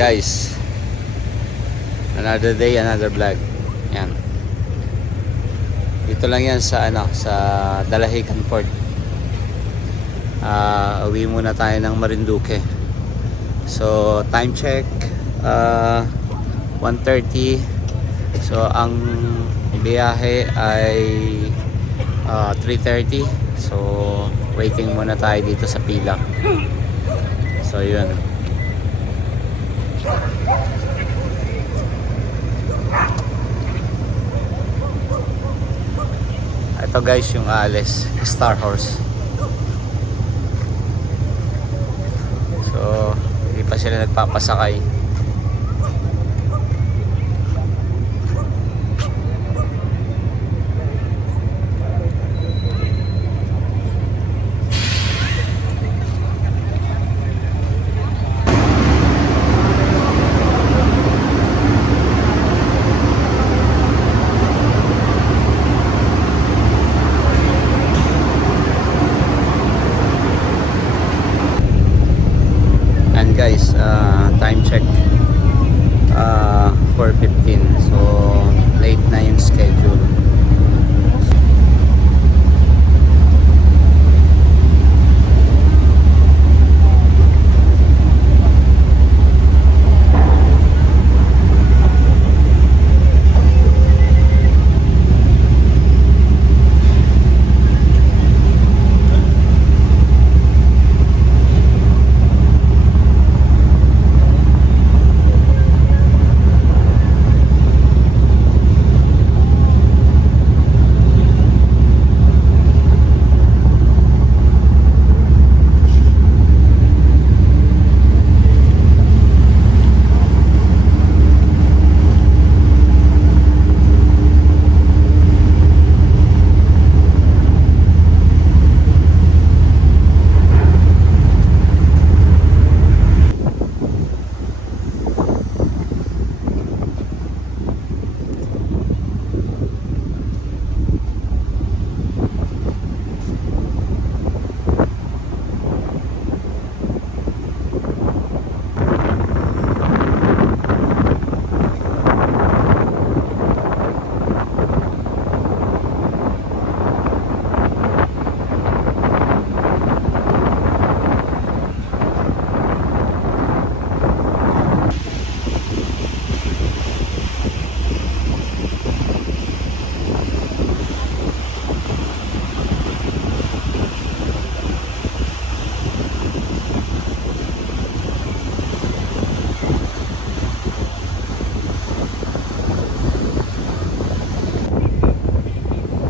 Guys, another day, another vlog. Yan. Dito lang yan sa sa Dalahican Port. Uwi muna tayo ng Marinduque. So time check 1:30. So ang biyahe ay 3:30. So waiting muna tayo dito sa pila. So yun. Ito guys yung aalis, Star Horse. So hindi pa sila nagpapasakay. Guys, time check 4:15, so late na yung schedule.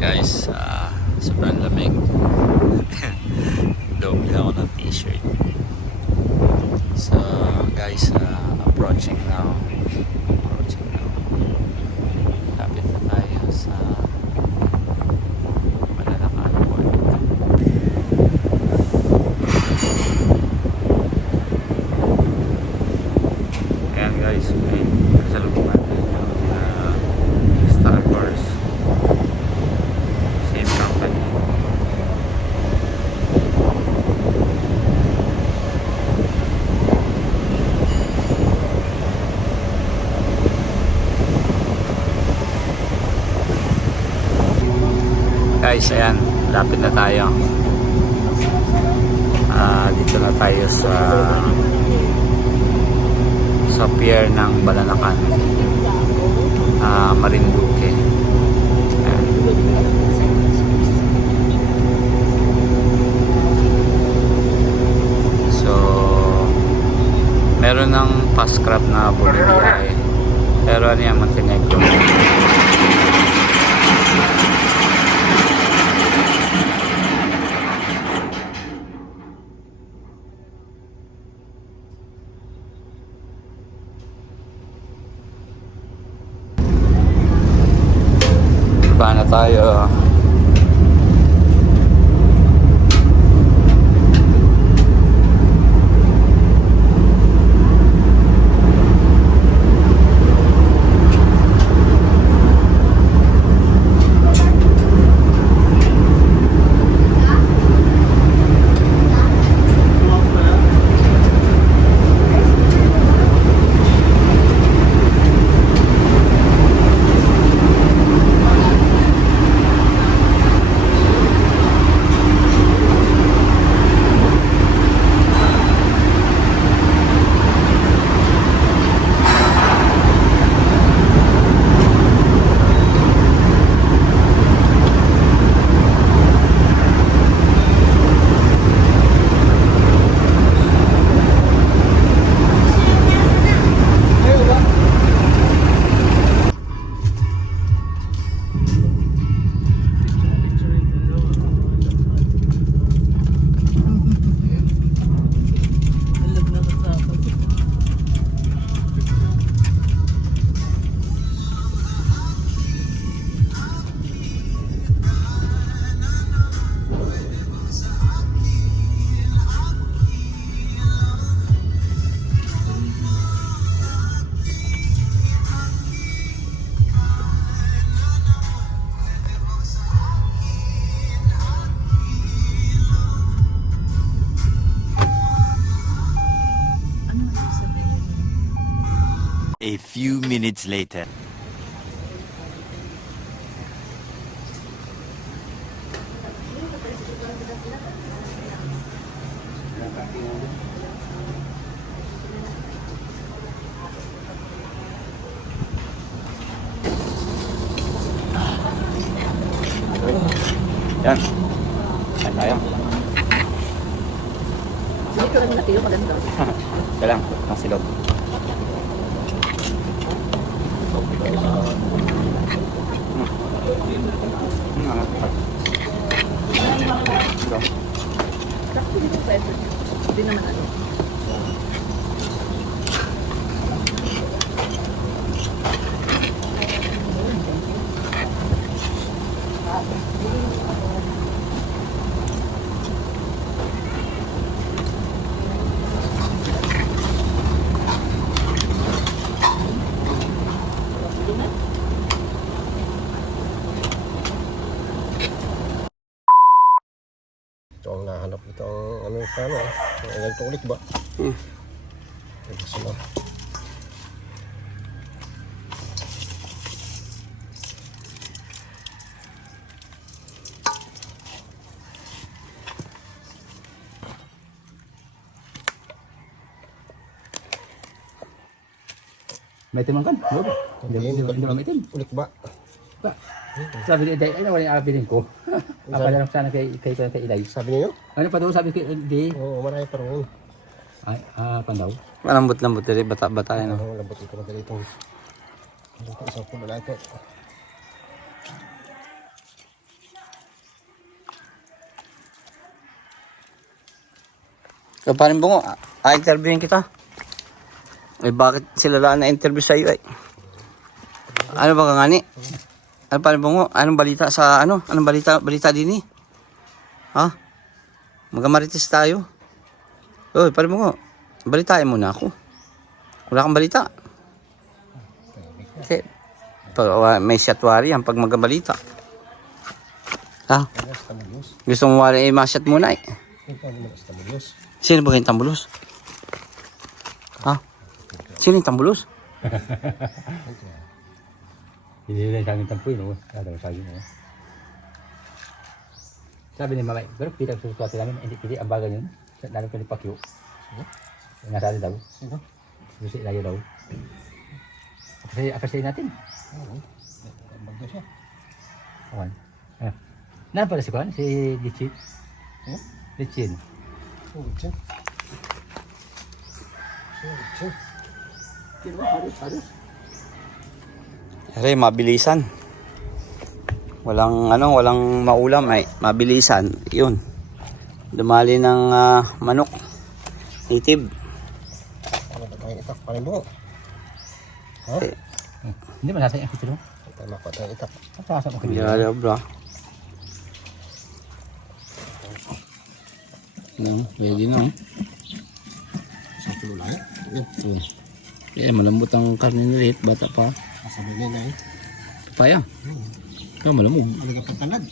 Guys, sobrang lamig. Doble ako ng t-shirt. So guys, approaching now. Lapit na tayo sa Malalacan Port. Ayan guys, may kasalubungan tayo Star Horse. Guys, ayan, lapit na tayo. Dito na tayo sa pier ng Balanacan, Marinduque. Ayan. So meron ng fast crab na bumibiyahe, pero ano yan, Montenegro. Ba na tayo. A few minutes later. Yan. Saan tayo? Hindi ko lang natin yung maganda. Ito lang. Ang silog. Sakto dito sa effort. Hindi naman ano. Ito ang nahanap itong ano sa ano, electronic ba? Gusto mo. May timang kan? Hindi mo may tim. Ulit ba? Sabi ni Iday, ano wala yung abiling ko? Akala lang sana kay Iday. Sabi niyo? Ano pa daw sabi ko, hindi. Oo, marami pa rin. Ay, pandaw. Malambot-lambot dali. Bata-bata yan. Ano, labot ito madali itong isang pulo na ito. Kaparin Bungo, interviewin kita. Eh bakit sila lang na-interview sa iyo eh? Ano ba ka ngani? Ano parin Bungo? Anong balita sa ano? Anong balita din eh? Ha? Magamarites tayo. Oy, parin Bungo. Balitain mo na ako. Wala kang balita. Kasi may shotwari yan pag magabalita. Ha? Gusto mo wala eh masyat muna eh. Sino ba kayong tambulos? Ha? Sino yung tambulos? Hindi na yung tampuin, no? Sabi mo. Sabi ni Mamay, pero kita sa susuwati namin, hindi ang bagay yun. Lalo ko ni Pakyo. Nasali daw. Gusto ilayo daw. Apasayin natin. Magdo siya. Awan. Naan pala si Kwan? Si Litchin? Litchin. Siya. Kasi mabilisan. Walang maulam ay mabilisan. 'Yun. Dumali ng manok. Native. Ano ba tayong itak? Parin Bungo. Ha? Hindi man nasa yung kitilo. Tayo makuha tayong itak. Napasa mo kami. Yeah, bro. No, pwede na. Isang pulo lang. Yan. Eh, malambot ang karne nila, bata pa. Masabi na yun. Papaya. Ikaw malamog. Ano ka patanad?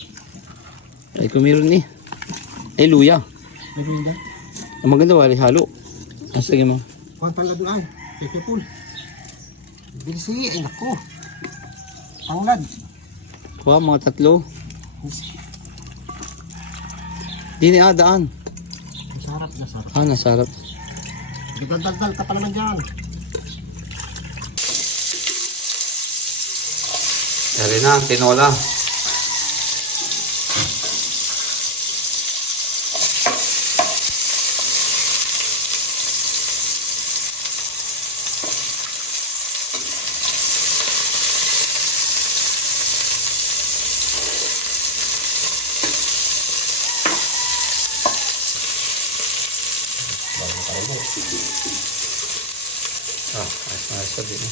Ay, kumiron ni. Ay, luya. Pwede yun ba? Ang maganda, wali halo. Ang sige mo. Kuhan tanad na ay. Kaya pool. Bilisi. Ay nako. Tanglad. Kuha, mga tatlo. Di ni daan. Nasarap. Nasarap. Dagdal ka pa naman dyan. Dari na, tinola. Ayos na din.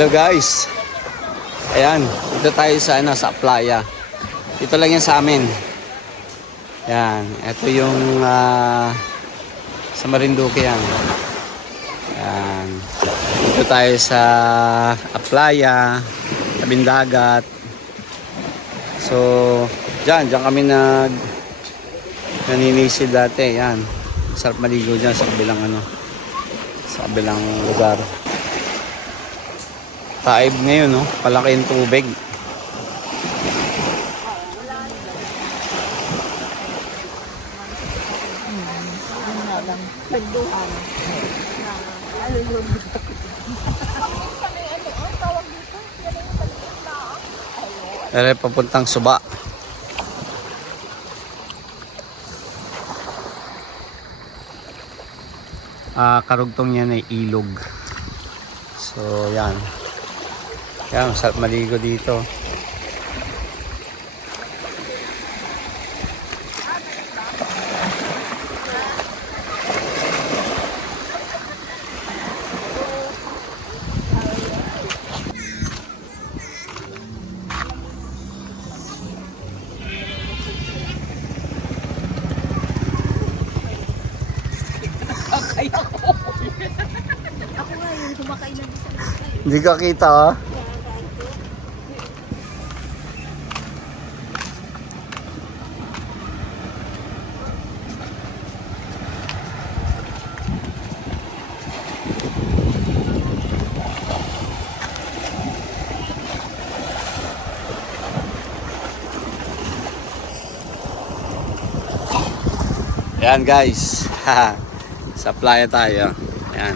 Hello guys. Ayan, dito tayo sa sa playa. Dito lang yan sa amin. Yan, ito yung sa Marinduque yan. Yan. Dito tayo sa playa, tabing dagat. So, diyan kami naninisid dati. Yan. Sarap maligo diyan sa kabilang sa kabilang lugar. Taib ngayon, no? Palaki yung tubig. Pero papuntang Suba. Karugtong yan ay ilog. So, yan. Yan, masarap maligo dito. Hindi ka kita, ha? Ayan guys. Sa playa tayo. Ayan.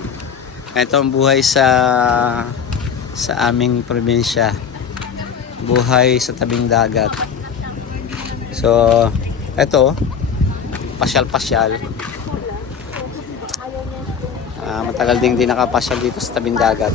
Ito ang buhay sa aming probinsya. Buhay sa tabing dagat. So, ito pasyal-pasyal. Matagal ding di nakapasyal dito sa tabing dagat.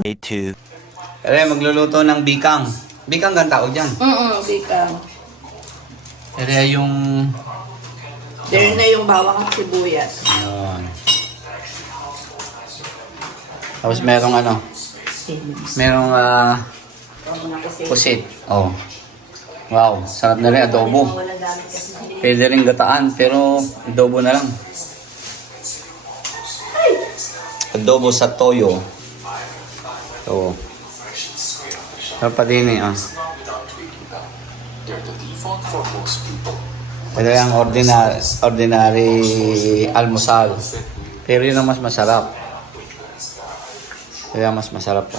Day 2. Ere, magluluto ng bikang. Bikang gan tao dyan. Bikang. Ere, yung... There na yung bawang at sibuyas. Ayun. Tapos merong merong pusit. Oh. Wow, sarap na rin, adobo. Pwede rin gataan, pero adobo na lang. Adobo sa toyo. So, sarap pa din eh. Ito yung ordinary almusal. Pero yun ang mas masarap. Kaya mas masarap po.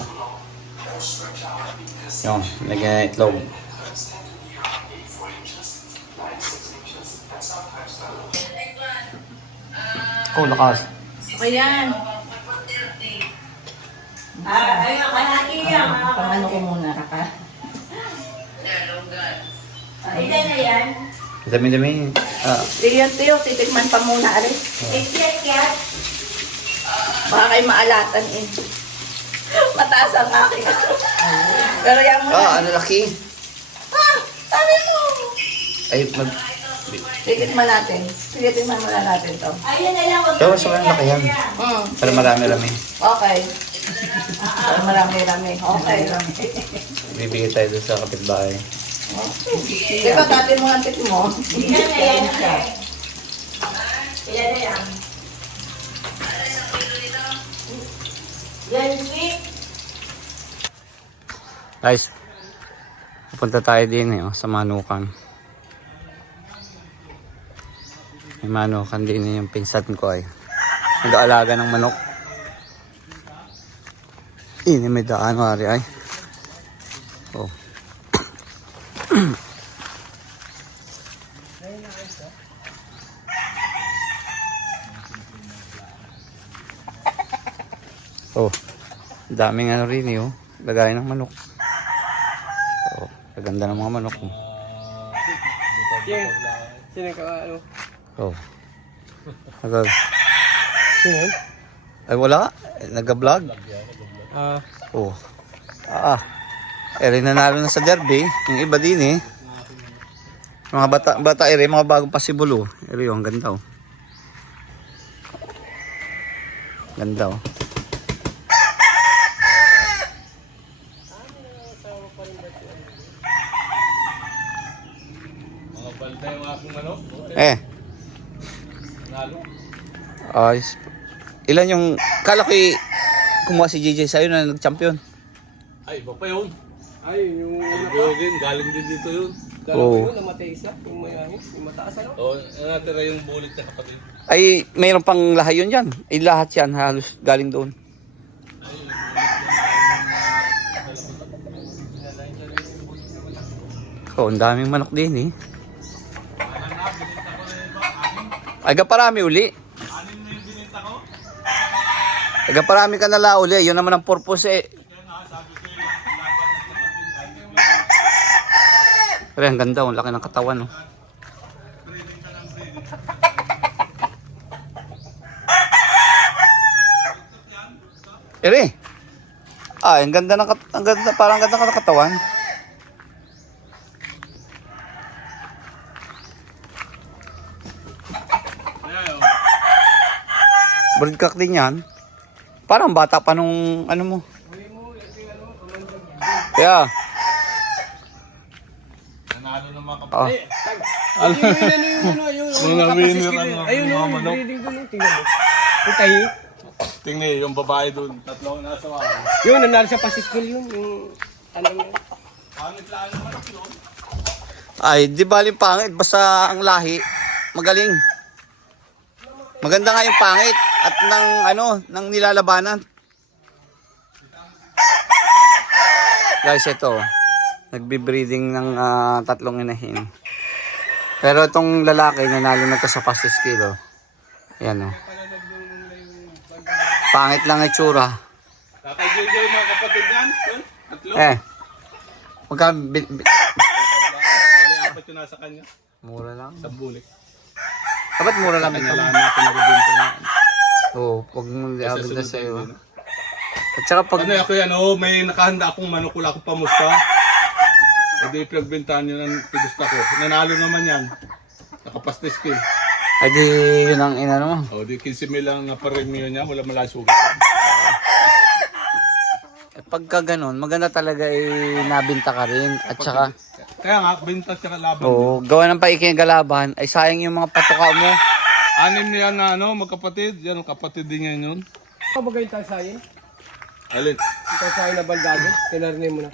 Yung, lagyan ng itlog. Oh, lakas. Ayan. Pamano ko muna. Dami-dami. Iyan, Tiyo. Titikman pa muna, aray. Baka kayo maalatan eh. Mataas ang aking. Pero yan mo na. Ano laki? Sabi mo. Ay, Titikman natin. Sige, tikman muna natin to. Daw, sa kanya laki yan. Para marami-rami. Okay. Para marami-rami. Okay. Bibigay tayo doon sa kapitbahay. Diba, dati mo ang tip mo? Guys, pupunta tayo din sa Manukan. May Manukan din yung pinsan ko ay nag-aalaga ng manok. Ini may daan wari ay. Oh. Oh, daming ano rin eh, oh. Lagay ng manok. Oh, kaganda ng mga manok. Sino ka ano? Oh. Agad. Sino? Ay wala, nag-vlog. Oh. Eri nanalo na sa derby, yung iba din eh. Mga bata eri, mga bagong pasibulo. Eri yung ganda oh. Ganda oh. Ayos. Ilan yung kalaki kumuha si JJ sa'yo na nag-champion? Ay, iba pa yun. Ay, yung Din, galing din dito yun. Oo. namatay isa, yung mataas ano? O, natira yung bulit na kapatid. Ay, mayroon pang lahat yun dyan. Ay, lahat yan halos galing doon. Oh, ang daming manok din eh. Ay, parami uli. Parami ka na uli. Yun naman ang purpose eh. Pero ang ganda, ang laki ng katawan. Oh. Ere. Ang ganda ng parang ganda ng katawan. Birdcock din yan. Parang bata pa nung ano mo. Kaya. Nanalo ng mga Oh. Ayun o, yung breeding doon, tingnan mo. Yung tahi. Tingnan yung babae doon. Tatlo nasa wala. Yun, nanalo sa pasiskil yun. Yung ano yun. Pangit lang naman ako yun. Ay, di baling pangit. Basta ang lahi. Magaling. Maganda nga yung pangit. At ng nilalabanan. Guys, ito. Nagbe-breeding ng 3 inahin. Pero itong lalaki, nanalo na ito sa pastis kilo. Ayan o. Pangit lang itsura. Tatay JJ mga kapatid yan. Yun, tatlo. Magka... Bali, apat yung nasa kanya. Mura lang. Sa bulik. Ba't mura lang ito? Kailangan natin nagbibenta na. Oo, pag mong Sa liagad na sunod sa'yo. tayo din. At saka pag... Ano ako yan, may nakahanda akong manok, wala akong pamusta. E di pinagbentahan nyo ng pigusta ko. Nanalo naman yan. Nakapastis kill. Ay di, yun ang inano mo. O di 15,000 lang na paremyo niya, wala malasugit. Pagka ganun, maganda talaga nabinta ka rin. At saka, Kaya nga, benta tsaka laban. gawa ng paikingalaban, ay sayang yung mga patuka mo. 6 na yan na magkapatid. Yan, kapatid din yan yun. Kabagay tayo sa'yo. Alin? Ito sa'yo na baldago. Tinarnay mo na.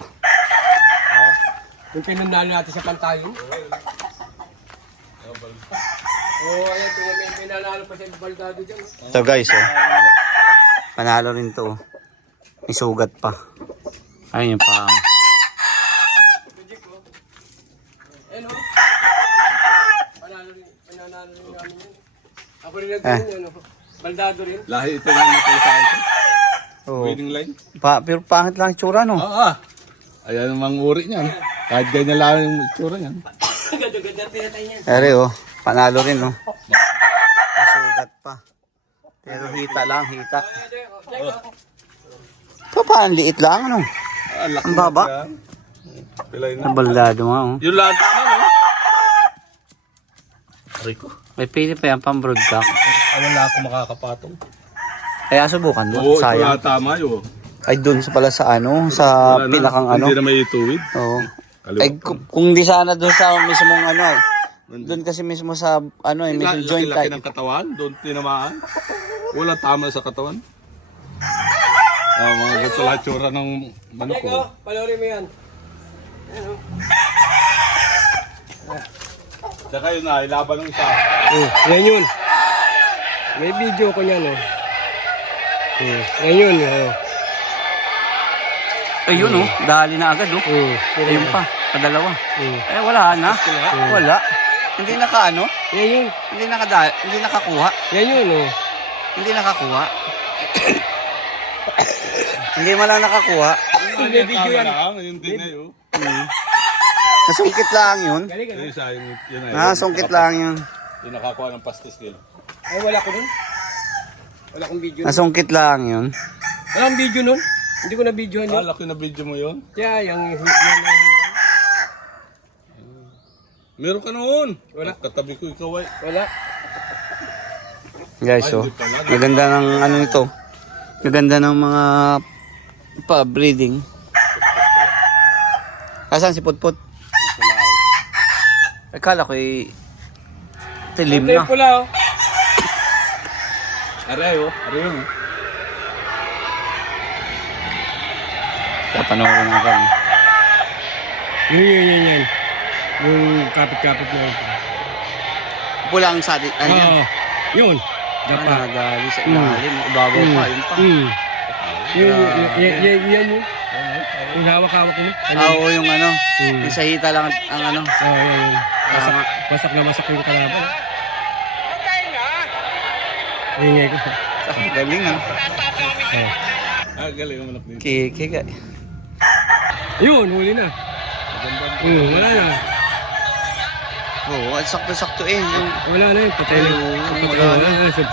Yung pinanalo natin sa pantayo. Ayan. Kung may pinanalo pa sa baldago dyan. So guys, panalo rin to. May sugat pa. Ayun yung paa. Ako rin natin ano. Baldado rin. Lahi ito lang natala sa akin. Oo. Wedding line. Pero pangit lang yung tsura, no? Oo. Ayan ang mga uri niyan. Kahit ganyan lang yung tsura niyan. Ere, oh. Panalo rin, no? Masugat pa. Pero hita lang, hita. Ito pa, ang liit lang, ano? Laki Ang baba. na yan. Pilay na. Ang baldado nga, oh. Yung lahat tama, no? Aray ko. May pili pa yan, pang-broadcast. Wala ako makakapatong. Kaya subukan mo, Oo, ito sayang. lahat tama yun. Ay, dun sa pala sa ano, sa Wala na. pinakang ano. Hindi na may ituwid. Oo. Kaliwa. Ay, kung di sana doon sa mismong ano, doon kasi mismo sa ano, mismong joint Laki-laki type. ng katawan, doon tinamaan. Wala tama sa katawan. Mga gusto lahat tsura ng manok ko. Panoorin mo yan. Tsaka yun na, ilaban ng isa. Yan yun. May video ko niyan, oh. Yan yun, oh. Ayun, oh, dali na agad, oh. Ayun pa, padalawa. Eh, wala na. Wala. Hindi naka ano, Yan yun. hindi nakakuha. Yan yun, oh. Hindi nakakuha. Hindi man lang nakakuha. May video yan. Yung din na yun. Nasungkit lang yun. Galing, ano? Yung isa, yun na yun. Nasungkit lang yun. Yung nakakuha ng pastis kill. Ay, wala ko nun. Wala akong video. Nasungkit lang yun. Wala akong video nun. Hindi ko na videohan yun. Laki na video mo yun. Kaya, yung Meron ka noon. Wala. Katabi ko ikaw ay. wala. Guys, oh. Maganda ng ano ito. Maganda ng mga pa-breeding. Asan si Putput? Akala ko tilim Ito yung na. pula, oh. Aray oh. Aray yun. Papanoorin mo kami. Yan. Yung kapit-kapit na yun. Pulang sa atin. Ano yan? Oo. Yun. Dapa. Nakadali sa ilalim. Ibabaw pa. Yun pa. Yan yun. Yung hawak-hawak mo. Oo, yung ano. Yung sa hita lang ang ano. Oo, yan. Tama. Wasak na wasak yung kalaban. Ingay ko. Galing ah. Galing ang manok dito. Kikik. Yun, huli na. Wala na. Oo, sakto-sakto eh. Yung, Wala na yun. Patay na.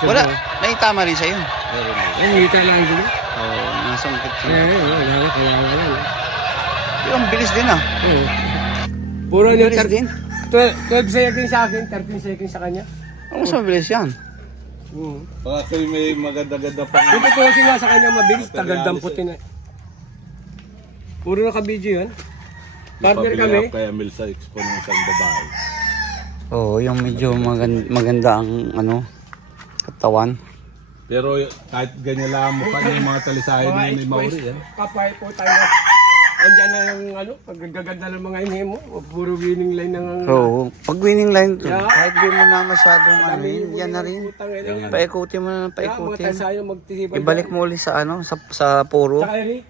wala. Naitama rin sa'yo. Ay, hita lang dito. Oo, nasungkit siya. Kaya wala na. Yung bilis din ah. Oo. Puro ano, Bilis din. 12 seconds sa akin, 13 seconds sa kanya. Ang mas mabilis yan. Baka kayo may maganda-ganda pang... Yung tutusin nga sa kanya mabilis, tagal damputin na. Puro naka-video yan. Partner kami. Kaya Mil sa expo ng isang babae. Oo, yung medyo maganda ang ano, katawan. Pero kahit ganyan lang ang mukha yung mga talisahin na may mauri yan. Kapay po tayo. Andyan na yung ano, paggaganda ng mga inhe mo. Puro winning line ng... Oo, pag winning line, Yeah. kahit di mo na masyadong ano, yan na rin. Yan nga. Paikutin mo na, Mga paikutin. tayo magtisipan. Ibalik mo ulit sa ano, sa puro. Tsaka yun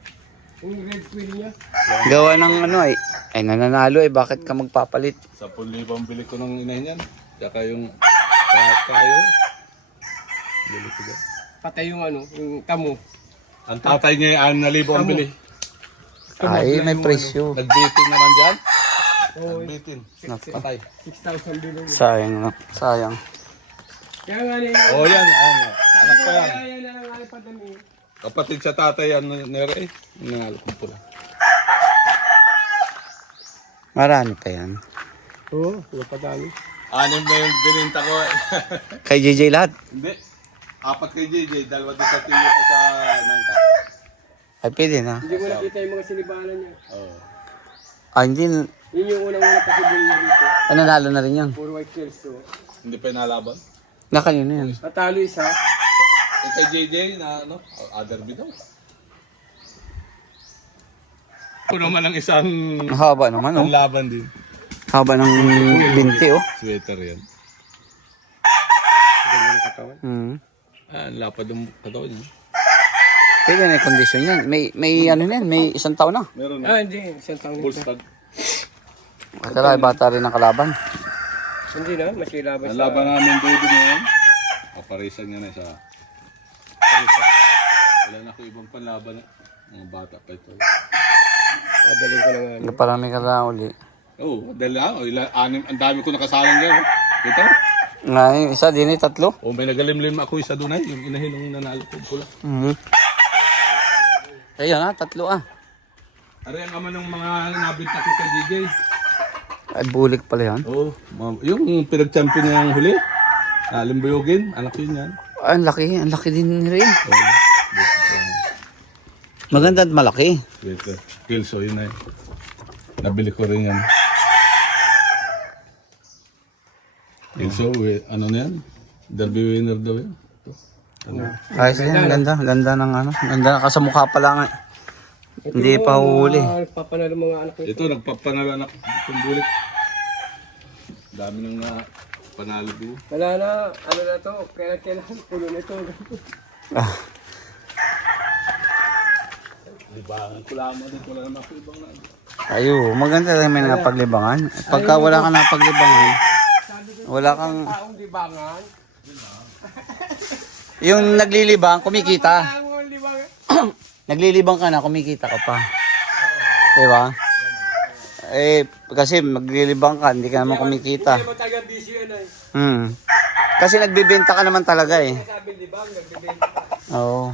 yung red queen niya. Gawa ng ano ay nananalo eh, bakit ka magpapalit? 10,000 bili ko ng inahin yan. Tsaka yung kayo. Bili ko dyan. Patay yung ano, yung kamo. Ang tatay niya ay 6,000 ang bili. Ay, may presyo. Nag-beating naman dyan. Oo, Nag-beating. Nako, Patay. 6,000 bilhin. sayang na, sayang. Kaya nga niya. Oh yan. Anak ko yan. Kaya na lang ay padami. Kapatid sa tatay yan. Nere eh. Nanalo ko pula. Marami pa yan. Oo, padami. 6 na yung bininta ko. Kay JJ lahat. Hindi. 4 kay JJ. 2 doon sa tiyo ko sa nangka. Ay, pwede na. Hindi mo nakita yung mga sinibalan niya. Oo. Ah, hindi. Yun yung unang-una pasibil niya rito. Nanalo na rin yun. Puro white tails to. Hindi pa inalaban. Na kanino yan. Natalo isa. Eh kay JJ na ano, other bid daw. Ako naman ang isang Ang haba naman, oh. laban din. Haba ng binti, oh. Sweater yan. Ganda ng katawan. Hmm. Lapad ang katawan niya. Pwede na yung kondisyon yan. May ano yan, may isang taon na. Meron na. Hindi. Isang taon Full nito. stud. Akala, bata rin ang kalaban. Hindi na, masilaban Ang laban namin dodo ngayon. Paparisan niya na siya. Wala na ako ibang panlaban. Mga bata pa ito. Padaling ko na nga. Hindi parami ka lang uli. Oo, dahil ang dami ko nakasalang dyan. Ito. Ngayon, isa din eh, 3. O may nagalimlim ako isa doon ay. Yung inahin ng nanalo ko pula. Ayun ha, 3 ah. Ari ang ama ng mga nabinta ko kay DJ. Ay, bulik pala yan. Oo, yung pinag-champion niya ang huli. Limbuyogin, anak yun yan. Ay, ang laki din rin. Maganda at malaki. Wait, Kilso yun ay. Nabili ko rin yan. Kilso, ano na yan? Derby winner daw yan. Ayos yan, ganda ng ano. Ganda ka sa mukha pa lang eh. Hindi pa huli. Papanalo mga anak ko. Ito, nagpapanalo anak kong bulik. Dami nang panalo din. Wala na, ano na to, kailangan pulo na ito. Libangan ko lamang din, wala naman ako ibang na. Ayo, maganda rin may napaglibangan. Pagka wala kang napaglibangan, wala kang... Taong libangan. Yung naglilibang, kumikita. Taong libangan. Naglilibang ka na, kumikita ka pa. Diba? Eh, kasi maglilibang ka, hindi ka naman kumikita. Hindi mo taga busy yan ay. Kasi nagbibenta ka naman talaga eh. Sabi libang, nagbibenta ka. Oo.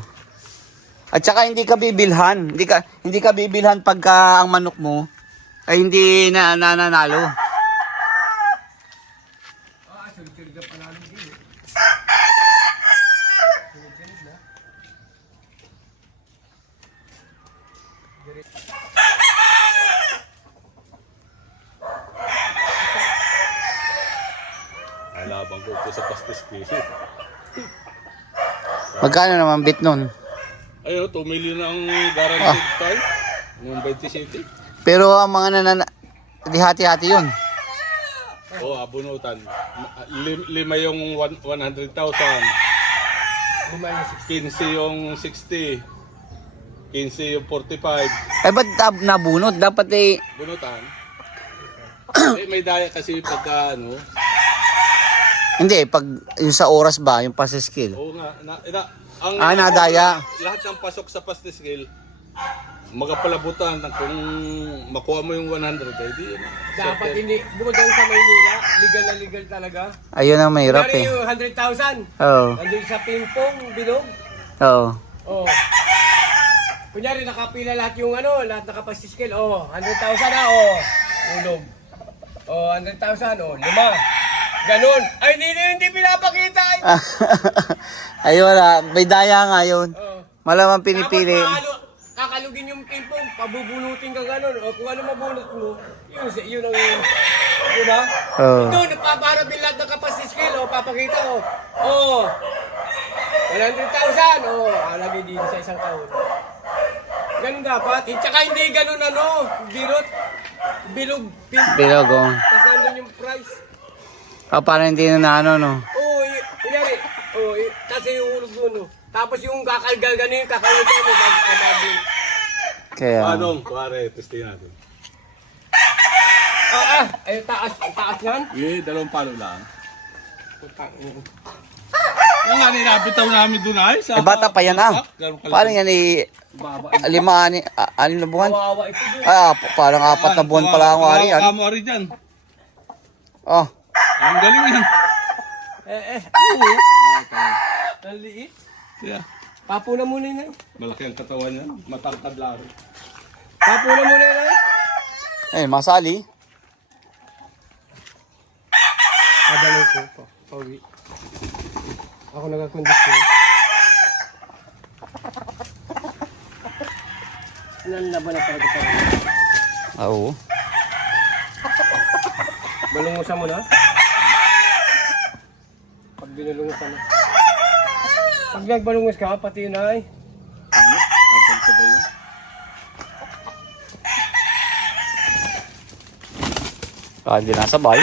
At saka hindi ka bibilhan. Hindi ka bibilhan pagka ang manok mo ay hindi na nananalo. Sulit-sulit na panalo din eh. Sulit-sulit na. Alabang ko ito sa pastis kisi. Magkano naman bit nun? Ayun, 2 million ang guaranteed time. Ng 20 City. Pero ang mga di hati-hati yun. Oo, abunutan. Lima yung 100,000. 15 yung 60. 15 yung 45. Eh ba't nabunot? Dapat eh, Bunutan. May daya kasi pagka ano. hindi, pag yung sa oras ba, yung pass skill. Oo nga. Nadaya. Lahat ng pasok sa pastis skill, magapalabutan kung makuha mo yung 100, eh di yun. Dapat hindi, bukod doon sa Maynila, legal na legal talaga. Ayun ang mahirap Kunyari eh. yung 100,000, Oo. nandun sa pingpong, bilog. Oo. Oh. Kunyari nakapila lahat yung ano, lahat nakapasiskel. Oh, 100,000 na, oh. Ulog. Oh, 100,000, oh, 5. Ganun. Ay, hindi pinapakita. Ay wala, may daya nga yun. Oh. Malamang pinipili. Tapos kakalugin yung pingpong, pabubunutin ka ganun. O kung ano mabunot mo, yun ang, diba? Oo. Doon, nagpaparabil lahat ng kapasiskel, o, papakita, o. Oh, 100,000, o, alagay din sa isang taon. Ganun dapat. Tsaka hindi ganun ano, bilog, pingpong. Bilog oh. Tapos nandun yung price. Parang hindi na ano no. Oo, yari. Oo, tapos yung hulog doon, no. Tapos yung kakalgal ganun, kakalgal mo, bagay. Kaya. Anong? Kuwari, testing natin. Ay, taas niyan. Eh, 2 palo lang. Yung nga nilapitaw namin doon ay. Eh bata pa yan ah. Parang yan eh, 5, 6 na buwan. Kawawa ito doon. Parang 4 na buwan pala ang wari yan. Kamo ari dyan. Oh. Ang galing yan. Oo. Ang liit. Yeah. Papo na muna yun. Malaki ang katawan niya. Matangkad laro. Papo na muna yun. Eh, masali. Padalong ko po. Pauwi. Ako nagkakondisyon. Nanlaban na talaga tayo. Oo. Balungusan mo na? Pag binulungusan mo. Pag nagbalungos ka, pati yun ay. Abang sabay yun. Hindi nasabay.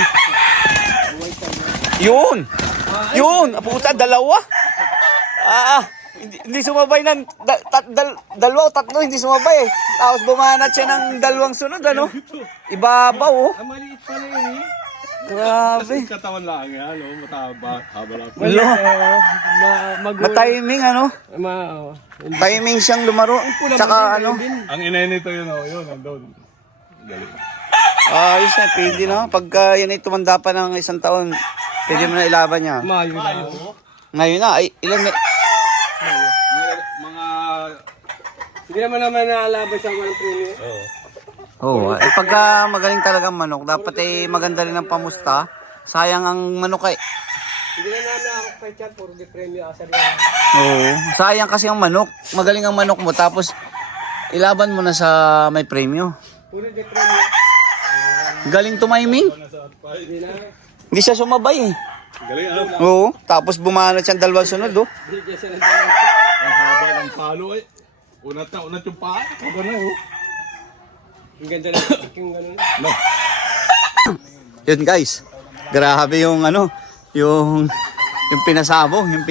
Yun! Yun! Puta, 2! Hindi sumabay ng dalawa o tatlo, hindi sumabay eh. Tapos bumanat siya ng dalawang sunod, ano? Ibabaw, oh. Ang maliit pala yun eh. Grabe. Katawan lang yan, no? Mataba, haba lang. Hello. Matiming, ano? Timing siyang lumaro. Tsaka, ano? Ang inay nito yun, oh, yun, nandun. Galing. Ayos na, pwede na. Pagka yan ay tumanda pa ng 1 taon, pwede mo na ilaban niya. Mayo na. Ngayon na, ay ilan na. Mga... Hindi naman nalaban siya walang premium. Oo. Oo, eh, pagka magaling talagang manok, dapat ay maganda rin ang pamusta. Sayang ang manok ay. Hindi na namin ako kay Chan, puro di premium asar yan. Oo, sayang kasi ang manok. Magaling ang manok mo, tapos ilaban mo na sa may premyo. Puro di premium. Galing tumiming. Hindi na. Hindi siya sumabay eh. Galing, ano? Oo, tapos bumanat siyang dalawang sunod, oh. Hindi siya ng dalawa. Ang haba ng palo, eh. Unat yung paa. Haba na, oh. Ang ganda na yung gano'n. No. Yun guys, grabe yung ano, yung pinasabong, yung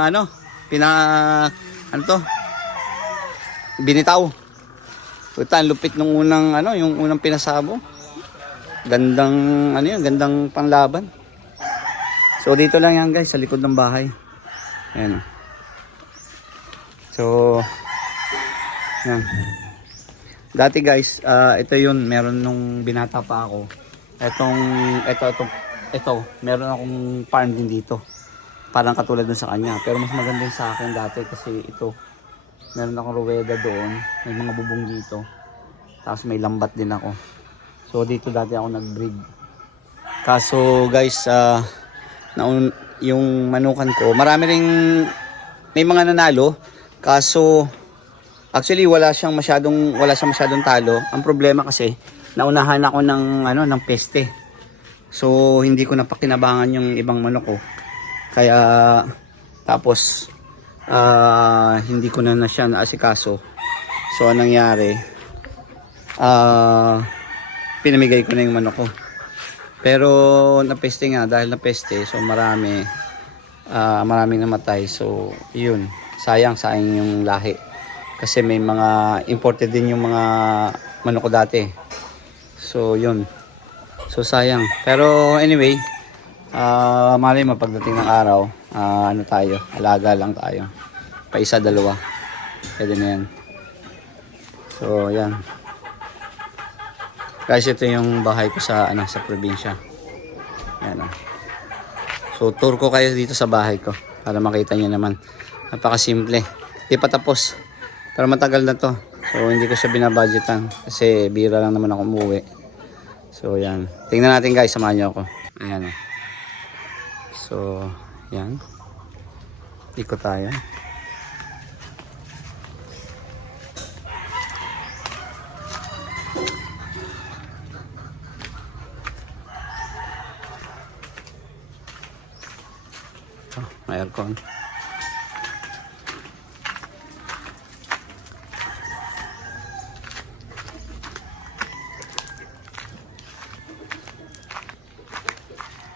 ano to, binitaw. Puta, ang lupit nung unang ano, yung unang pinasabong. Gandang ano yun, gandang panglaban. So dito lang yan guys, sa likod ng bahay. Ayan. So yan. Dati guys, ito yun, meron nung binata pa ako. Ito, meron akong farm din dito. Parang katulad dun sa kanya. Pero mas maganda yun sa akin dati kasi ito, meron akong ruweda doon. May mga bubong dito. Tapos may lambat din ako. So dito dati ako nag-breed. Kaso guys, yung manukan ko, marami ring, may mga nanalo. Kaso, actually wala siyang masyadong talo. Ang problema kasi naunahan ako ng peste. So hindi ko napakinabangan yung ibang manok ko. Kaya tapos hindi ko na siya naasikaso. So anong nangyari? Pinamigay ko na yung manok ko. Pero napeste nga, dahil napeste, so maraming namatay. So yun, sayang yung lahi. Kasi may mga imported din yung mga manok ko dati. So yun. So sayang. Pero anyway, malay mo pagdating ng araw, alaga lang tayo. Pa isa, dalawa. Pwede na yan. So yan. Guys, ito yung bahay ko sa probinsya. Yan. So tour ko kayo dito sa bahay ko para makita niyo naman. Napakasimple. Di pa tapos. Pero matagal na to. So hindi ko siya binabudgetan kasi bira lang naman ako umuwi. So yan. Tingnan natin guys, samahan niyo ako. Ayan. So yan. Ikot tayo. Oh, may aircon.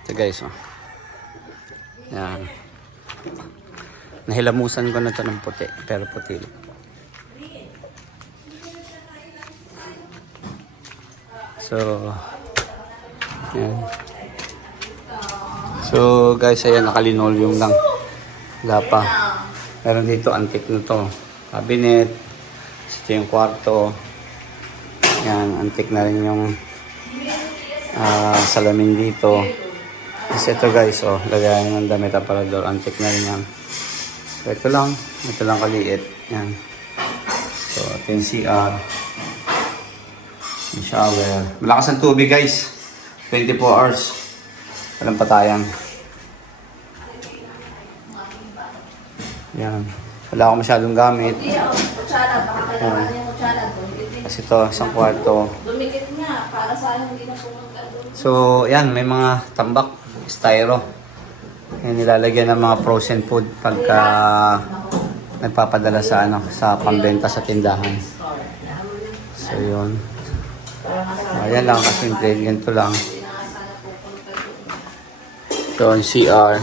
Ito guys, oh. Yan. Nahilamusan ko na ito ng puti, pero puti. So, yan. So guys, ayan, nakalinolium lang. Wala pa. Meron dito, antique na to. Cabinet. Ito yung kwarto. Yan, antique na rin yung salamin dito. Kasi ito guys, oh, lagayan ng damit aparador. Antique na rin yan. So ito lang kaliit. Yan. So ito yung CR. Yung shower. Malakas ang tubig guys. 24 hours. Walang patayan. Yan. Wala akong masyadong gamit. Yan. Kasi ito, isang kwarto. Dumikit nga, para sa hindi na pumunta doon. So, yan, may mga tambak, styro. Yan, nilalagyan ng mga frozen food pagka nagpapadala sa pambenta sa tindahan. So, yun. Ayan lang, kasimple, ganito lang. So, ang CR.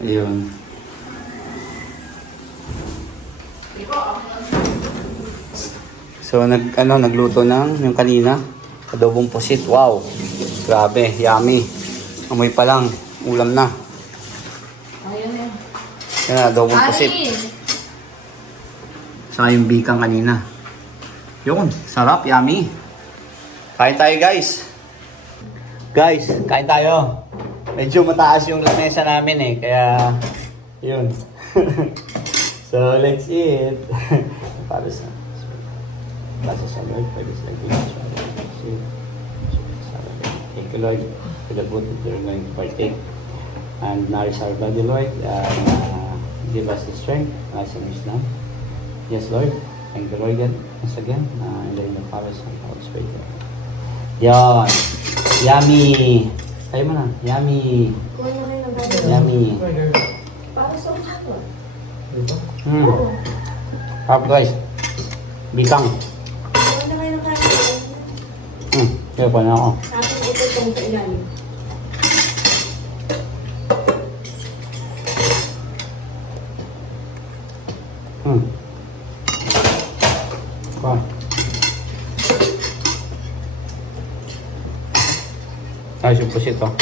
Ayun. So nagluto ng yung kanina, adobong pusit. Wow. Grabe, yummy. Amoy pa lang, ulam na. Ayun. Yan, adobong pusit. Saka yung bikang kanina. Yun, sarap, yummy. Kain tayo guys. Guys, kain tayo. Medyo mataas yung lamesa namin eh, kaya yun. So let's eat. Para sa Lord, for this thank you Lord for the food that we're going to partake and nourish our body Lord, give us the strength as in Islam. Yes Lord, thank you Lord God once again in the name of the Father, Son, and Holy Spirit. Yan, yummy. Kayo mo na, yummy. Yummy. Para sa ano? Sarap guys. Bikang. Ano kayo ng kain? Kaya pa na ako. Akin ito itong sa ilalim. Pa. Ay, yung pusit oh.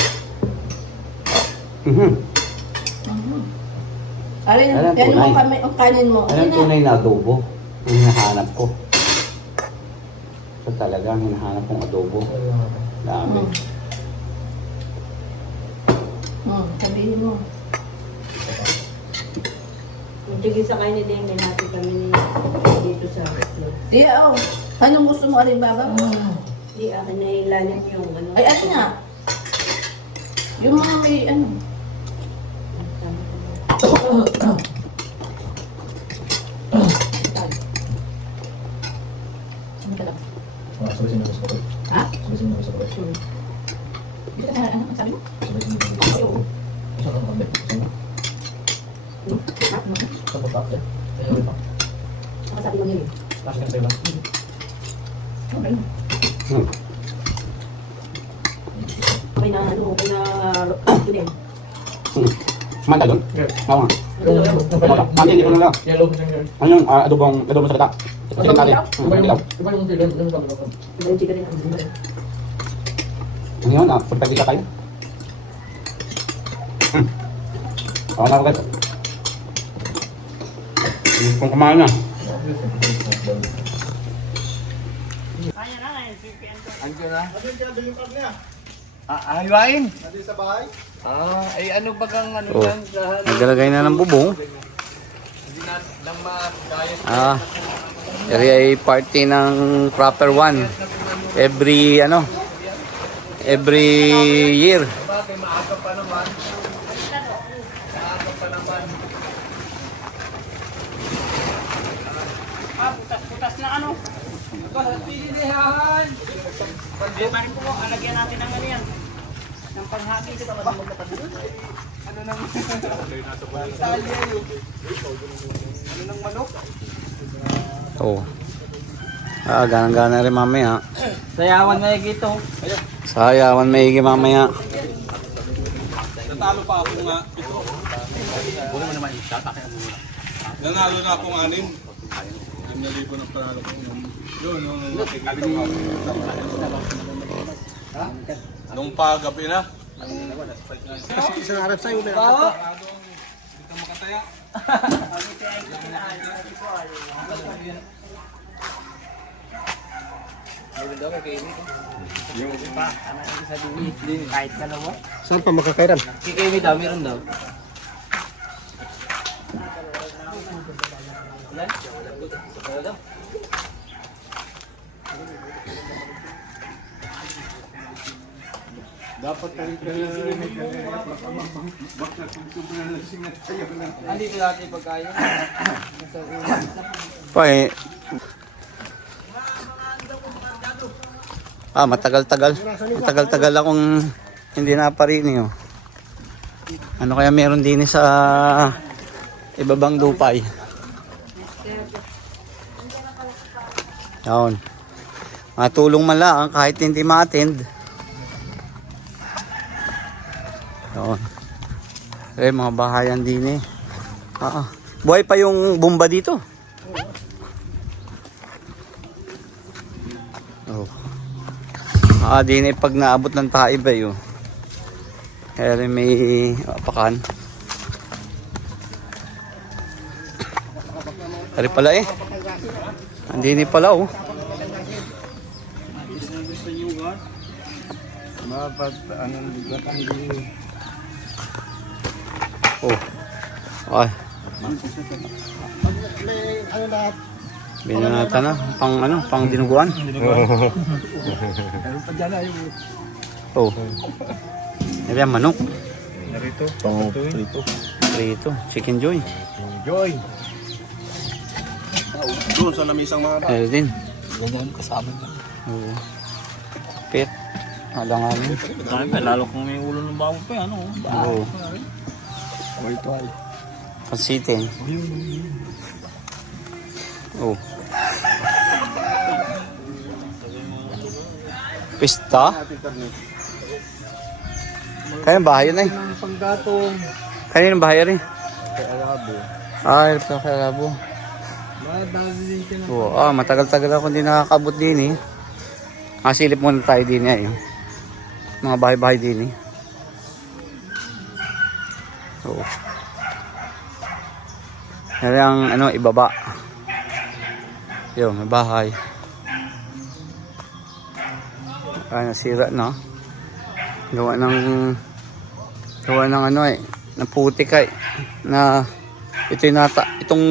Alin, Alam, yan tunay. ang kanin mo. Alam, tunay na adobo. Ang hinahanap ko. So talaga, ang hinahanap kong adobo. Dami. Sabihin mo. Sige sa kain ni Deme natin kami dito sa club. Di, anong gusto mo, Alibaba? Di akin na ilalim yung ano. Ay, ano nga? Yung mga may ano. Ha? Ano sabi mo? Saka sabi mo yun. Okay na ano, okay na din. Manda doon? Oo nga. Wala. Manda, hindi ko na lang. Ano yung adobong sa bata? Chicken curry. Dilaw. Iba yung chicken din. Ano yun? Pagtagisa kayo? Oo na agad. Kung kumain na. Aywain? Nandito sa bahay? Ay ano bagang ano Oh, yan sa naglalagay na ng bubong. Area ay party ng Proper One. Every year. Putas na ano? Parin po, alagyan natin ng ano yan. Ng panghagi. Oh. Ganang-gana rin mamaya. sayawan na gito. Sayawan maigi mamaya. Natalo pa ako nga ito. Nanalo na akong 6. 5,000 ng panalo ko. Yun, nakikita ko. Nung pagabi na. Isang harap sa'yo na ako. Dito makataya. Kahit dalawa. Saan pa makakairan? Kikimi daw, meron daw. Dapat ka rin Andito natin pagkain. Matagal-tagal. Matagal-tagal akong hindi naparini oh. Ano kaya meron din sa ibabang Dupay? Yun. Matulong man lang kahit hindi ma-attend. Yun. Mga bahayan din eh. Buhay pa yung bomba dito. Din eh, pag naabot ng taib ay kaya rin may apakan. Kari pala eh. Andini pala oh. Oh. Ay. Binanata na pang dinuguan. Oh. Ito yung manok. Prito. Chicken joy. Doon sa lamisang mga Ito din. Ganyan kasama na. Oo. Pit. Alanganin. Lalo kung may ulo ng bago pa, ano? Oo. Pansitin. Oh. Pista? Kaya bahay yun eh. Panggatong. Kanina bahay rin. Kay Arabo. Ito kay Arabo. Madali din siya na. Oo, matagal-tagal ako hindi nakakabot din eh. Silip muna tayo din eh. Mga bahay-bahay din eh. Oo. Yan ang ibaba. Yun, may bahay. Nasira na. Gawa ng ng putik ay na itong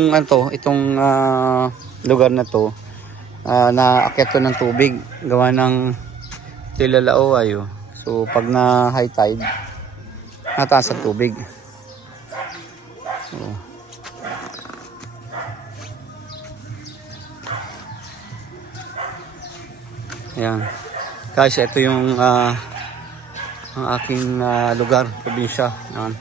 lugar na to naakyat to ng tubig gawa ng tilalao ayo. So pag na high tide nataas ang tubig. So, ayan. Guys, ito yung ang aking lugar, probinsya. Ayan.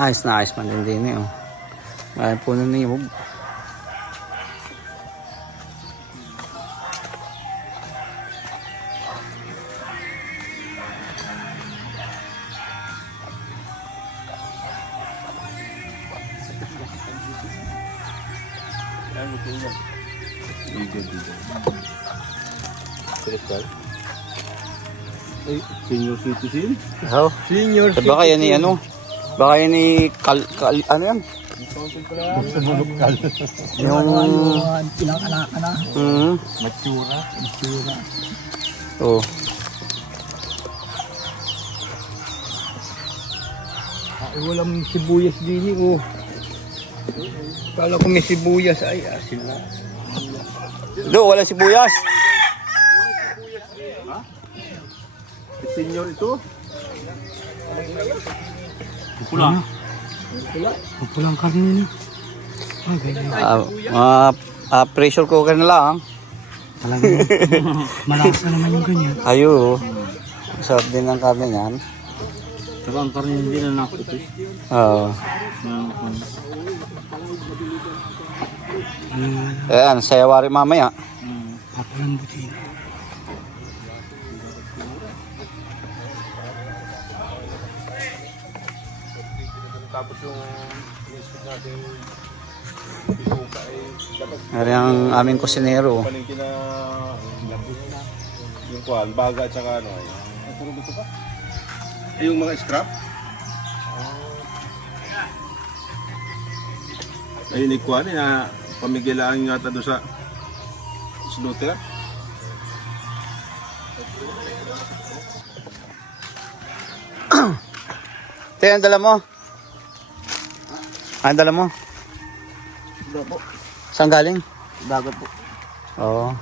Ayos na ayos man din eh. Ayan po na niyog. senior citizen. Oh. Senior. Baka yan ni baka yan ni ano yan? Yung Ilang anak na. Matura. Oh. Ay, walang sibuyas din oh. Kala ko may sibuyas ay asin na. Wala sibuyas. Senior ito. Pulang karne na. Pressure cooker na lang. Malasa naman yung ganyan. Ayo. Sarap din ang karne niyan. Saka ang karne hindi na nakupis. Oo. Ayan, sayawari mamaya. Papalambutin. Tapos yung inisip natin Ari ang aming kusinero. palengke na yung kuhan, baga at saka ano. Ay, puro dito pa? Yung mga scrap? Ayun ikuhan na pamigilaan nga doon sa slaughter. Te, ang dala mo? Ang dala mo? Dagat po. Saan galing? Dagat po. Oo.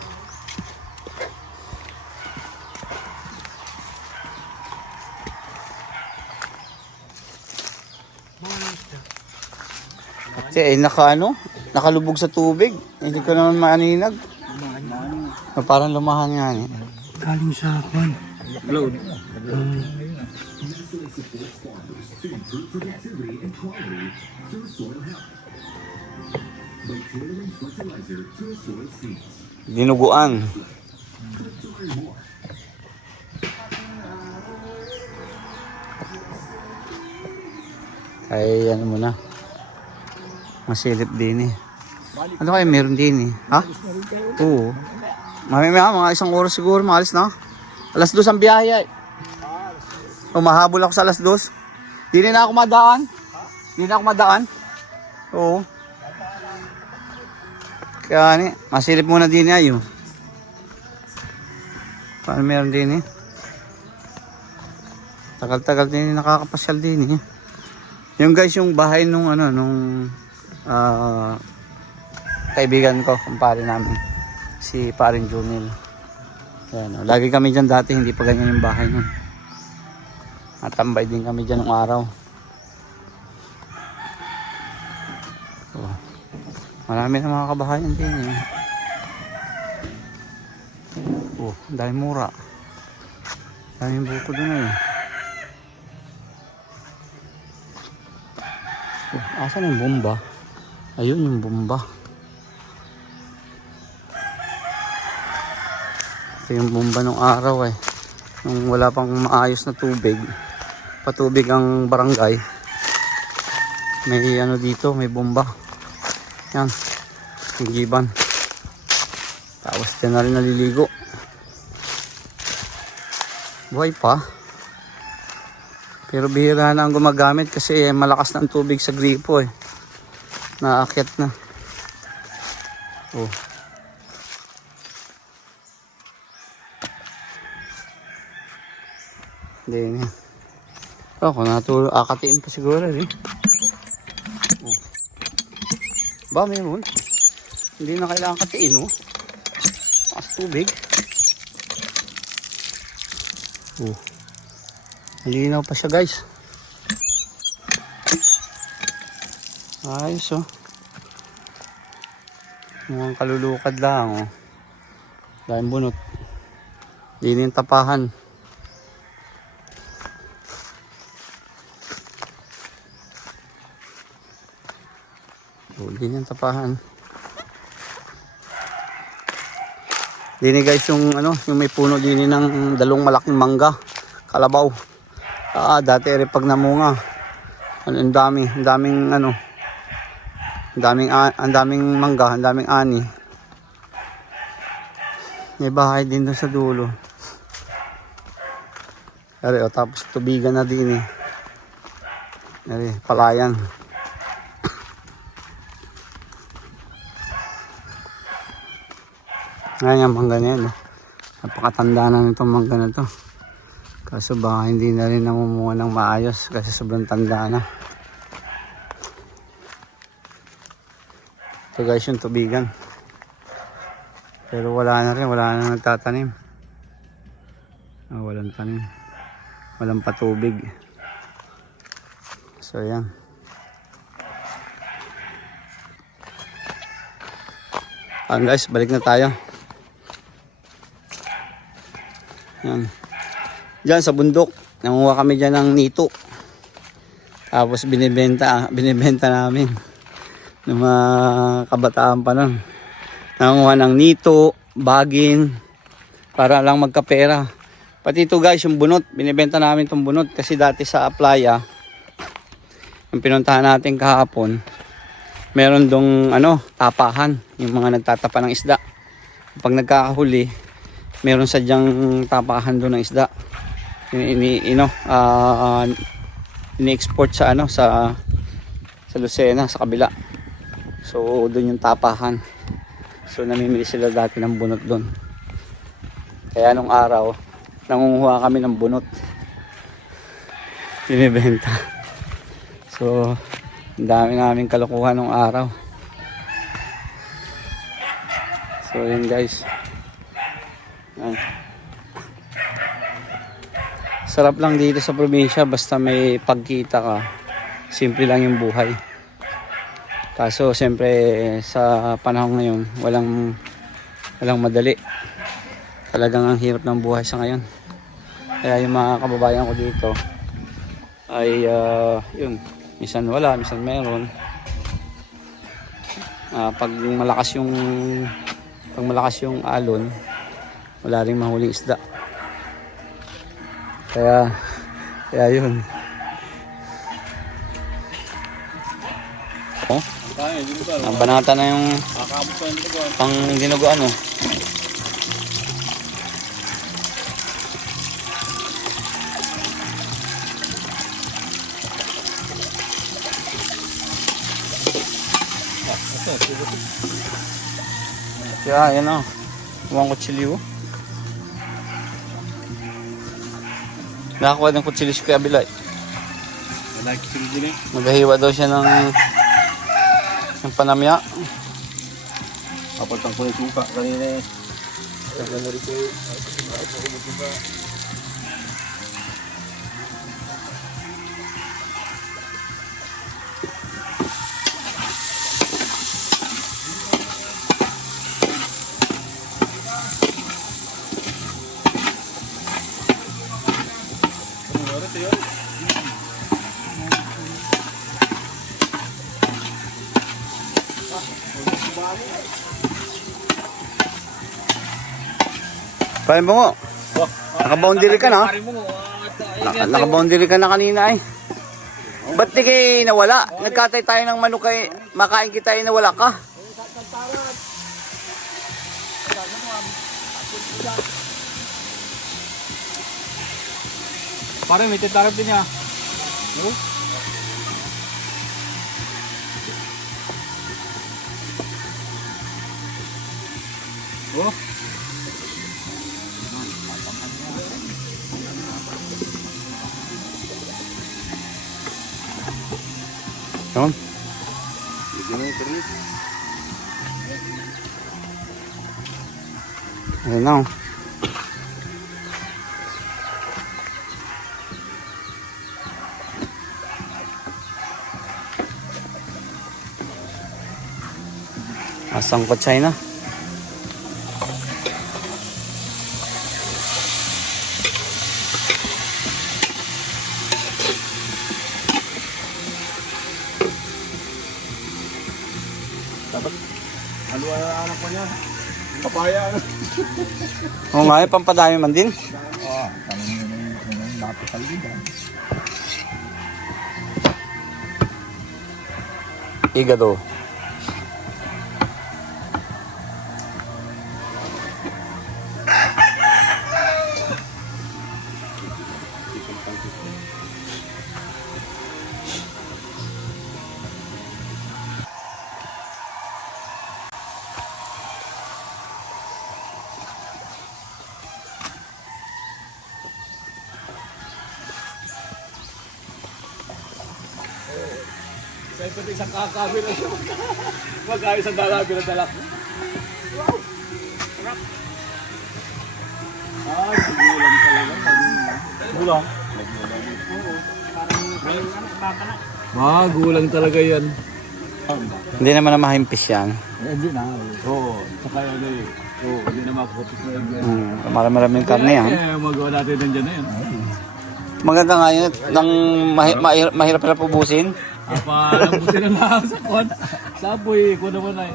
Kasi nakalubog sa tubig. Hindi ko naman maaninag. Parang lumahan nga eh. Galing sa kwan. Load. Dinuguan. Ay ano muna. Masilip din eh. Ano kayo meron din eh? Ha? Oo. Mamaya mga isang oras siguro maalis na. 2:00 ang biyahe eh. Mahabol ako sa 2:00. Di na ako madaan. Oo. Kaya ni, masilip muna din eh. Paano meron din eh? Tagal-tagal din nakakapasyal din eh. Yung guys, yung bahay nung kaibigan ko, kumpare namin, si Paring Junil. Yan, lagi kami dyan dati, hindi pa ganyan yung bahay nun. Natambay din kami dyan ng araw. So, marami na mga kabahayan din eh. Dahil mura. Daming buko dun eh. Asan yung bomba? Ayun yung bomba. Ito yung bomba nung araw eh. Nung wala pang maayos na tubig. Patubig ang barangay. May ano dito, may bomba. Yan. Yung giban. Tapos dyan na rin naliligo. Buhay pa. Pero bihira na ang gumagamit kasi malakas na ang tubig sa gripo eh. Naakyat na. Oh. Hindi na. Kung natulog, akatiin pa siguro eh. Oh. Ba, may moon. Hindi na kailangan katiin oh. Taas tubig. Oh. Malinaw pa siya guys. Ayos oh. Mukhang kalulukad lang oh. Dahil bunot. Di na yung tapahan. Di na yung tapahan. Di na guys yung yung may puno din ng dalawang malaking mangga. Kalabaw. Dati rin pag namunga. Ang daming mangga, ang daming ani. May bahay din doon sa dulo. Tapos tubigan na din eh. Palayan. Ngayon yung mangga na yan. Napakatanda na nitong mangga na to. Kaso baka hindi na rin namumunga ng maayos kasi sobrang tanda na. Ito guys yung tubigan. Pero wala na rin, wala na nagtatanim. Walang tanim. Walang patubig. So yan. Guys, balik na tayo. Yan. Diyan sa bundok, nanguha kami dyan ng nito. Tapos binibenta namin. Ng mga kabataan pa nun. Nanguha ng nito, bagin, para lang magkapera. Pati ito guys, yung bunot, binibenta namin itong bunot. Kasi dati sa playa, yung pinuntahan natin kahapon, meron dong tapahan, yung mga nagtatapa ng isda. Pag nagkakahuli, meron sadyang tapahan doon ng isda. Ini-export sa sa Lucena, sa kabila. So doon yung tapahan. So namimili sila dati ng bunot doon. Kaya nung araw, nangunguha kami ng bunot. Binibenta. So ang dami namin kalukuhan nung araw. So yun guys. Yan. Sarap lang dito sa probinsya basta may pagkita ka. Simple lang yung buhay. Kaso siyempre sa panahon ngayon walang madali. Talagang ang hirap ng buhay sa ngayon. Kaya yung mga kababayan ko dito ay yun, minsan wala, minsan meron. Pag malakas yung alon, wala ring mahuling isda. Kaya yun. Oh, Tayo, dinuguan. ang banata na yung Kakabot pa yung dinuguan. pang dinuguan oh. Kaya yan oh. Huwag kutsilyo. Nakakuha ng kutsilyo si Kuya Bilay. Wala kisil din eh. Maghahiwa daw siya ng panamya. Kapatang ko yung suka kanina eh. Paano mo? Naka-boundary ka na? Naka-boundary ka na kanina eh. Ba't di kayo nawala? Nagkatay tayo ng manok kay makain kita eh nawala ka. Parang may titarap din niya. Yun. Ayun na oh. Asangkot China. Ano ang anak mo niya? Papaya. Oo nga, pampadami man din. Igado. Sa ito isang kakabi na siya. Magkayos ang dalabi na dalak. Ay, sigulang talaga. Gulang. Gulang talaga yan. Hindi naman na mahimpis yan. Hindi na. Oo. Saka ano eh. Oo, hindi na makakupit na yun. Maraming karne yan. Magawa natin nandiyan na yun. Maganda nga yun. Nang mahirap-hirap ubusin. Lambutin na lang sa kwan. Sa apoy, kwan naman ay.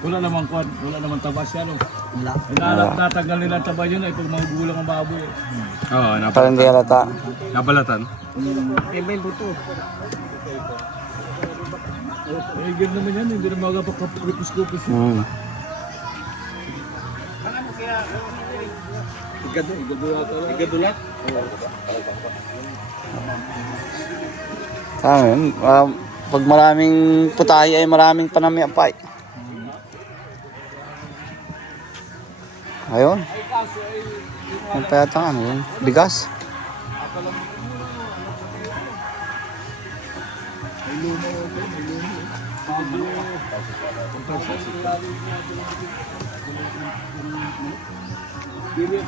Wala namang kwan. Wala namang taba siya. No? Wala. Natanggal nila ang taba yun ay pag magugulang ang baboy. Oo, Parang hindi halata. nabalatan. Iba yung buto. Eh, ganyan naman yan. Hindi na magkapapupis-kupis. Igadulat. Amin, pag maraming putahe ay maraming panamya pa. Ayun. Ang payata ano yun? Bigas.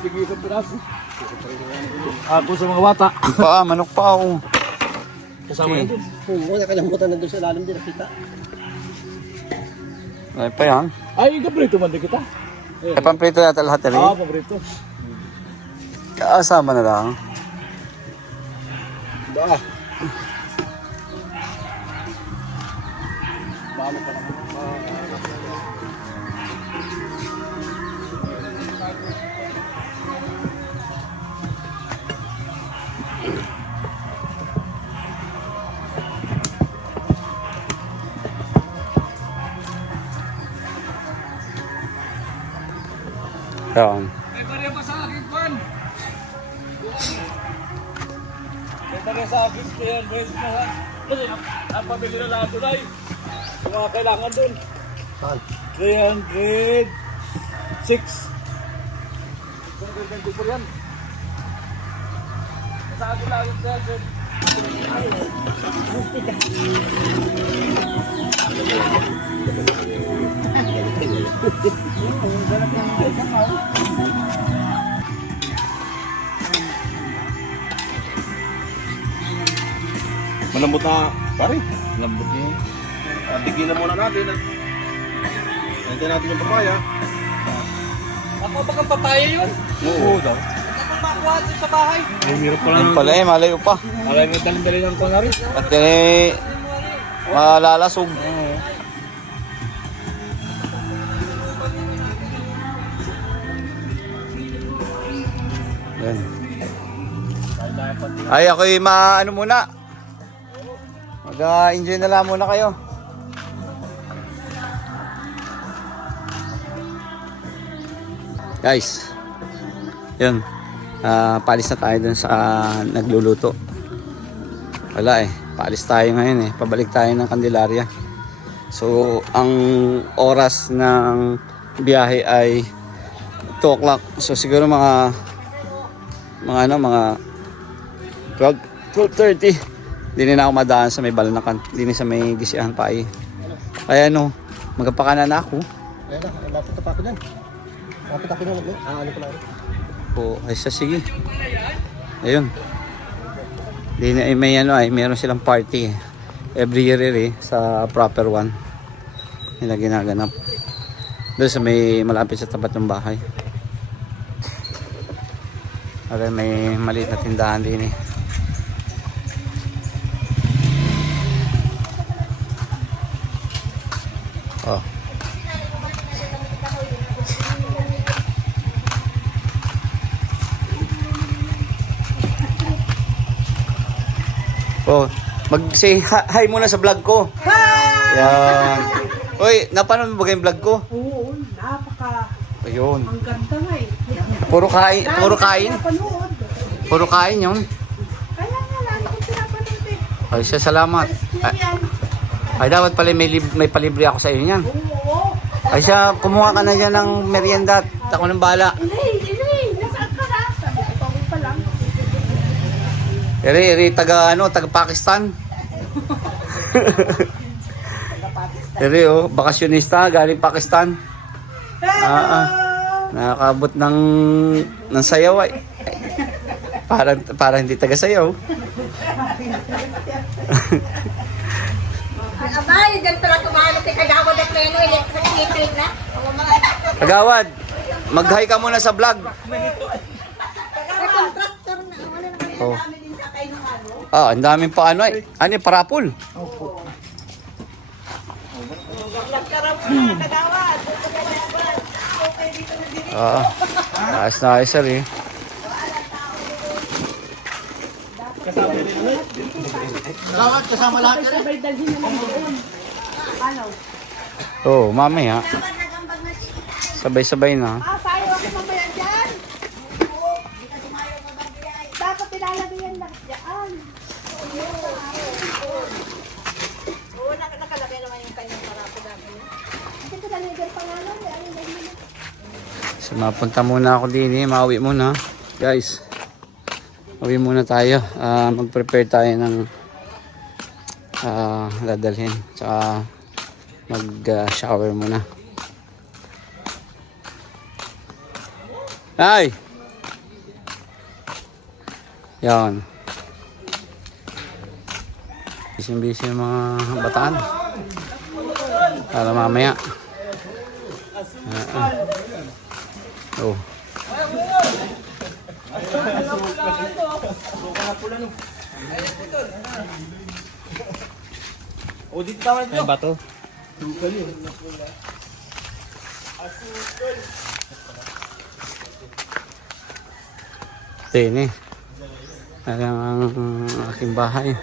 Bigay sa piraso. Ako sa mga bata. Manok pa oh. Kasama yun. Oo, nakalimutan na doon sa lalim din nakita. Ay pa yan. Ay, gabrito man din kita. Ay pamprito yata lahat rin. Paborito. Kasama na lang. Ba. Yan. May barya pa sa akin, Juan. May barya sa akin, kaya boys na ha. Kasi ang pabili na lang tunay. Yung mga kailangan dun. Saan? 306. 624 yan. Sa akin lang yung 300. Malambot na, pare. Lambot niya. Tigilan muna natin. Nandiyan natin yung papaya. Ako ba kang papaya yun? Oo daw. Ako makuha dito sa bahay. Ay, mirap pala Yun ng... pala eh, malayo pa. Alay mo dali ng kunwari. At eh, malalasog. Yan. Ay, ako'y ano muna. Mag-enjoy na lang muna kayo. Guys, yun. Paalis na tayo dun sa nagluluto. Wala eh. Paalis tayo ngayon eh. Pabalik tayo ng Candelaria. So, ang oras ng biyahe ay 2 o'clock. So, siguro mga 12:30. Hindi na ako madaan sa may Balanakan. Hindi na sa may Gisihan pa eh. Kaya magpapakanan na ako. Ayan na, mapunta pa ako dyan. Kapit ako na, ano ko lang. O, ay siya, sige. Ayun. Di na, may meron silang party every year sa proper one. Nila ginaganap. Doon sa may malapit sa tapat ng bahay. Ay, may maliit na tindahan din eh. Oh. Oh, mag-say hi muna sa vlog ko. Hi! Yan. Uy, napanood mo ba yung vlog ko? Oo, napaka. Ayun. Ang ganda nga eh. Puro kain, puro kain. Napanood. Puro kain yun. Kaya nga, lagi kong pinapanood eh. Ay, siya, salamat. Ay, dapat pala may palibre ako sa iyo niyan. Oo. Ay, siya, kumuha ka na dyan ng merienda at ako ng bala. Inay, nasaan ka na? Sabi ko, pawin pa lang. Eri, taga Pakistan. Eri, bakasyonista, galing Pakistan. Nakakabot ng sayaw ay. Para hindi taga sayaw. Abay, ganito lang kumahalo kay Kagawad at Pleno, electric na. Kagawad, mag-hi ka muna sa vlog. Contractor na, wala na kami Oh. namin din sa kayo ng ano. Ang daming pa ano eh. Ano yung parapol? Kagawad. Okay, dito na din. Ayos na ayos sir eh. Kagawad, kasama lahat yan. Sabay dalhin naman doon. Ano? Oo, mamaya. Sabay-sabay na. Sayo ako mamaya dyan. Dapat ilalagay yan lahat dyan. Oo, nakalagay naman yung kanyang parapo namin. Kasi pinalagay pangalan. So mapunta muna ako din eh. Mauwi muna. Guys. Uwi muna tayo. Mag-prepare tayo ng dadalhin. Tsaka mag-shower muna. Ay! Yan. Busy yung mga bataan. Para mamaya. Oh. O, dito naman ito. Ay, bato. Ito yun eh. Ayan ang aking bahay.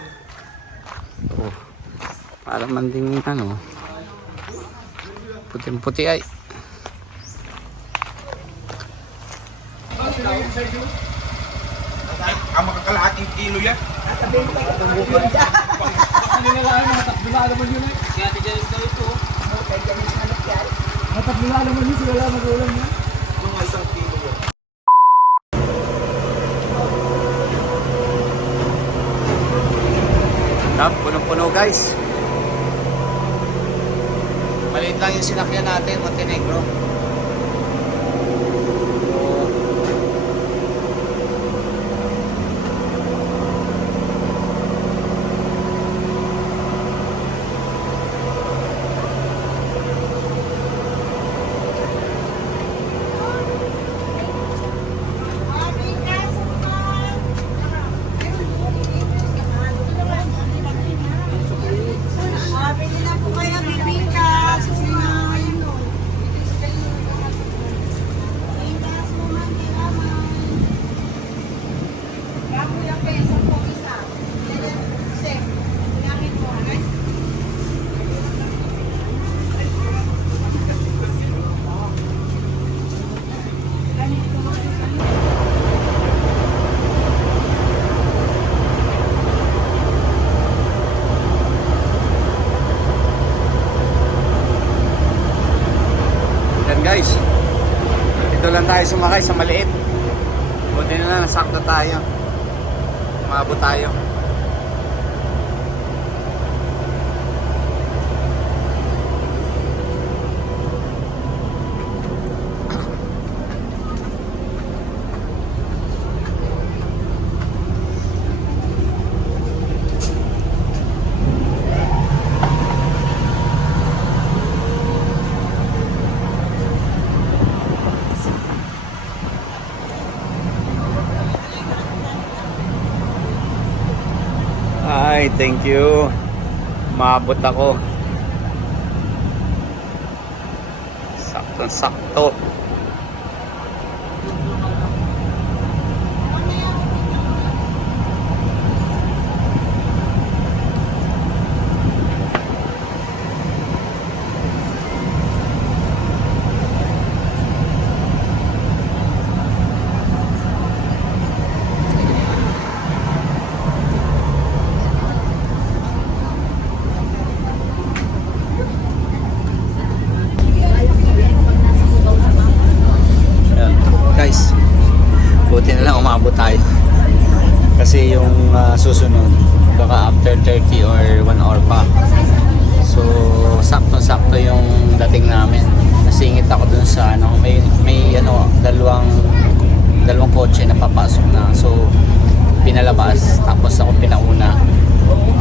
Oh. Para man ding puting-puti ay. Ang makakalahating kilo yan. Mga isang kilo yan. Punong-puno guys. Maliit lang yung sinakyan natin, Montenegro. Yan guys, dito lang tayo sumakay sa maliit. Buti na nasakto tayo. Umabot tayo. Ay, thank you. Maabot ako. Sakto-sakto. Ayan. Guys, buti na lang umabot tayo. Kasi yung susunod, baka after 30 or 1 hour pa. So, sakto-sakto yung dating namin. Nasingit ako dun sa ano, may dalawang kotse na papasok na. So, pinalabas, tapos ako pinauna.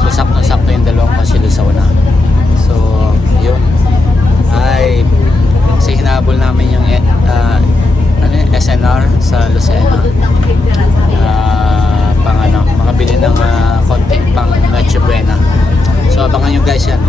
So, sakto-sakto yung dalawang kotse dun sa una. So, yun. Ay, kasi hinabol namin yung SNR sa Lucena. Makabili ng konting pang Noche Buena. So, abangan nyo guys yan.